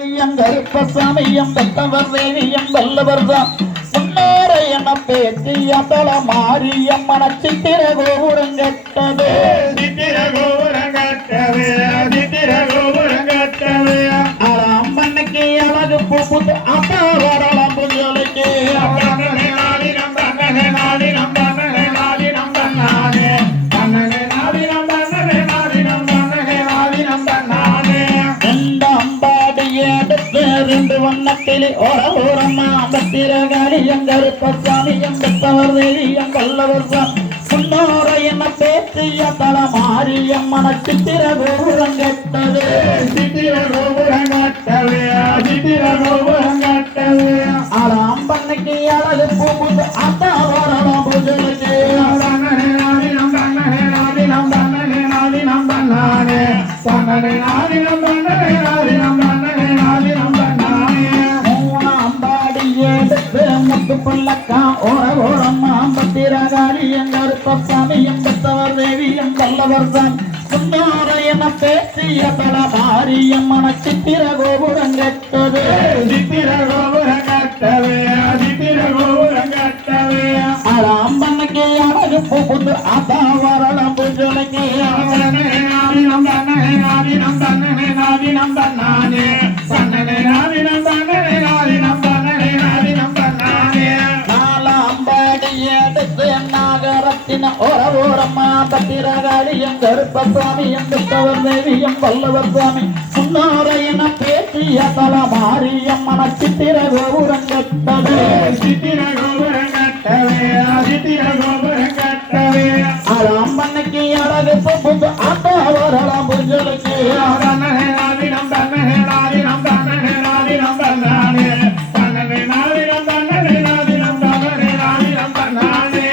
கருப்பசாமியம் பெற்றவர் தேவியம் வல்லவர்தான் முன்னேற என பேச்சிய தல மாரியம்மன சித்திர கோபுரம் கட்டது சித்திர கோபுரம் கட்டது சித்திர கோபுரம் கட்டது அம்மனுக்கு அழகு புது அப்பா வரலாம் புஞ்சலுக்கு நாடி நம்ப நாடி நம்ப நாடி நம்ப நானே நாடி நம்ப நாடி நம்ப நாடி நம்ப நானே ரெண்டு வண்ணத்தில் ஓரமா பத்திரகாளியம் கருப்பசாமியம் பெற்றவர் தேவியம் வல்லவர்தான் முன்னோர என்ன பேச்சிய தல மாரியம்மன சித்திர கோபுரம் கட்டது சித்திர கோபுரம் கட்டது சித்திர கோபுரம் கட்டது அம்பன்னைக்கு அழகு பூமுது அத்தா வரலாம் பூஜைக்கு நாடி நம்ப நாடி நம்ப நாடி நம்ப நானே நாடி நம்ப நாடி நம்ப நாடி நம்ப முத்து புள்ளக்கா ஓரமா பத்திரகாளியம் கருப்பசாமியம் பெற்றவர் தேவியம் வல்லவர்தான் முன்னோர என பேசிய தல மாரியம்மன சித்திர கோபுரம் கட்டது சித்திர கோபுரம் கட்டது சித்திர கோபுரம் கட்டது அம்பன்னைக்கு அழகு புகுந்து அதா வரலாம் பூஜைக்கு நாடி நம்ப நாடி நம்ப நாடி நம்ப நானே நாடி நம்ப நாடி நம்ப நாடி நம்ப நாகரத்தின ஓரமா பத்திரகாளியம் கருப்பசாமியம் பெற்றவர் தேவியம் வல்லவர் சுவாமி முன்னோர என பேசிய தல மாரியம்மன சித்திர கோபுரம் கட்டது சித்திர கோபுரம் கட்டவே சித்திர கோபுரம் கட்டவே அம்மன்னைக்கு அழகு புது ஆட்டா வரலாம் புஞ்சலுக்கு நாடி நம்ப நாடி நம்ப நாடி நம்ப நானே நாடி நம்ப நாடி நம்ப நாடி நம்ப நானே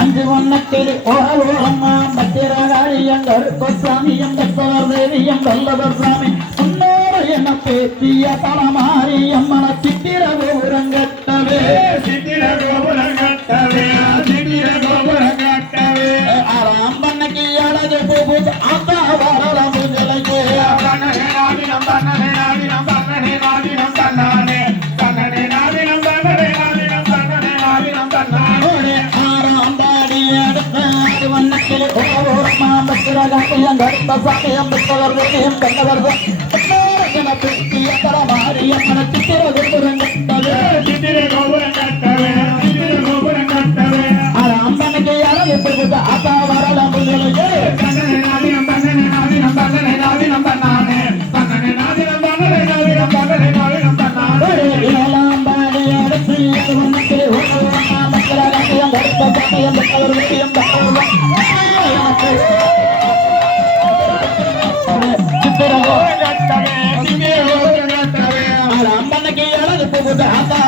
அஞ்சு வண்ணத்தில் ஓரமா பத்திரகாளியம் கருப்பசாமியம் பெற்றவர் தேவியம் வல்லவர் சாமி முன்னோர என பேசிய தலமாரியம்மன சித்திர கோபுரம் கட்டவே சித்திர கோபுரம் கட்டவே சித்திர கோபுரம் கட்டவே அம்பன்னைக்கு அழகு புது ஆத்தா வரலாம் பூஜைக்கு நாடி நம்ப நாடி நம்ப நாடி நம்ப நானே நாடி நம்ப நாடி நம்ப நாடி நம்ப நானே வண்ணத்தில் ஓரமா பத்திரகாளியம் கருப்பசாமியம் பெற்றவர் தேவியம் வல்லவர் என பேசிய தல மாரியம்மன சித்திர கோபுரம் கட்டது சித்திர கோபுரம் கட்டவே சித்திர கோபுரம் கட்டவே அம்பன்னைக்கு அழகு புது ஆத்தா வரலாம் பூஜைக்கு நாடி நம்ப நாடி நம்ப நாடி நம்ப நானே நாடி நம்ப நாடி நம்ப நாடி நம்ப நானே இளம்பாடி அடுத்து வண்ணத்தில் ஓரமா பத்திரகாளியம் கருப்பசாமியம் பெற்றவர் தேவியம் சித்திர கோபுரம் கட்டவே சித்திர கோபுரம் கட்டவே அம்பன்னைக்கு அழகு புது ஆத்தா